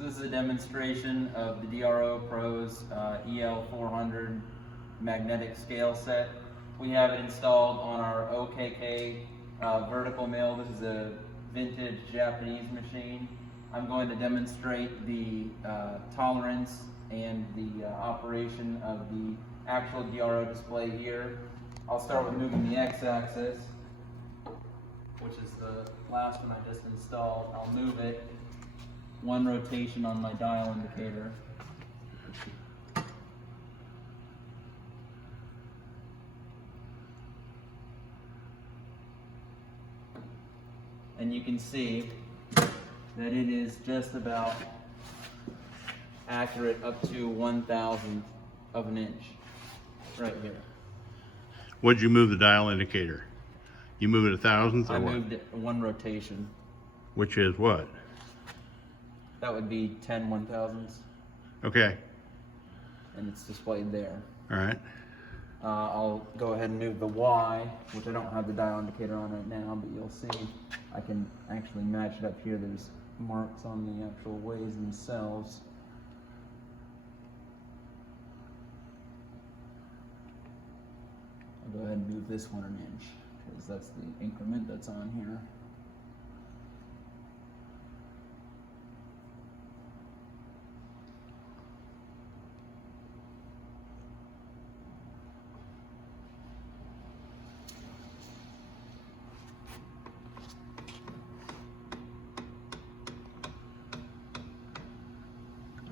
So this is a demonstration of the DRO Pros EL400 magnetic scale set. We have it installed on our OKK vertical mill. This is a vintage Japanese machine. I'm going to demonstrate the tolerance and the operation of the actual DRO display here. I'll start with moving the x-axis, which is the last one I just installed. I'll move it one rotation on my dial indicator. And you can see that it is just about accurate up to 1/1000th of an inch right here. What'd you move the dial indicator? You move it 1/1000th or I what? moved it one rotation. Which is what? That would be 10 1/1000ths, Okay, and it's displayed there. all right. I'll go ahead and move the Y, which I don't have the dial indicator on right now, but you'll see I can actually match it up here. There's marks on the actual ways themselves. I'll go ahead and move this one an inch, because that's the increment that's on here.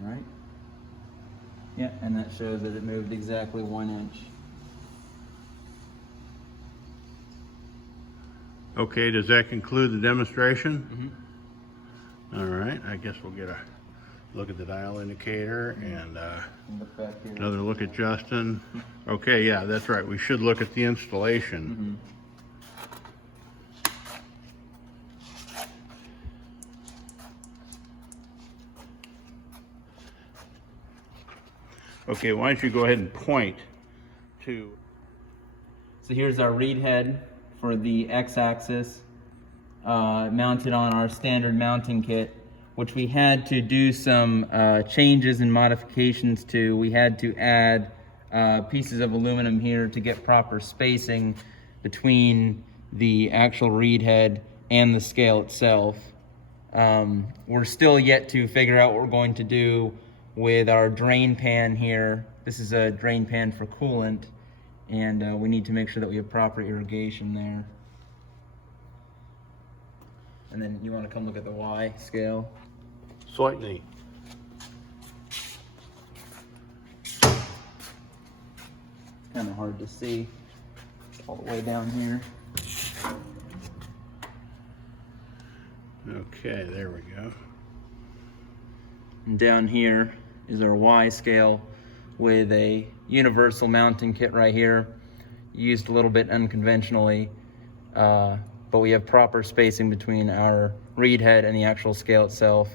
All right. Yeah, and that shows that it moved exactly 1 inch. Okay, does that conclude the demonstration? Mm-hmm. All right, I guess we'll get a look at the dial indicator and Look back here. another look at Justin. Okay, yeah, that's right. We should look at the installation. Mm-hmm. Okay, why don't you go ahead and point to... So here's our read head for the x-axis, mounted on our standard mounting kit, which we had to do some changes and modifications to. We had to add pieces of aluminum here to get proper spacing between the actual read head and the scale itself. We're still yet to figure out what we're going to do with our drain pan here. This is a drain pan for coolant, and we need to make sure that we have proper irrigation there. And then you want to come look at the Y scale. Slightly. It's kind of hard to see all the way down here. Okay, there we go. And down here is our Y scale with a universal mounting kit right here. Used a little bit unconventionally, but we have proper spacing between our read head and the actual scale itself.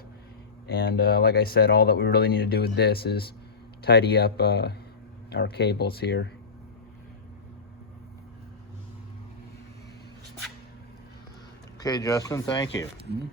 And like I said, all that we really need to do with this is tidy up our cables here. Okay, Justin, thank you. Mm-hmm.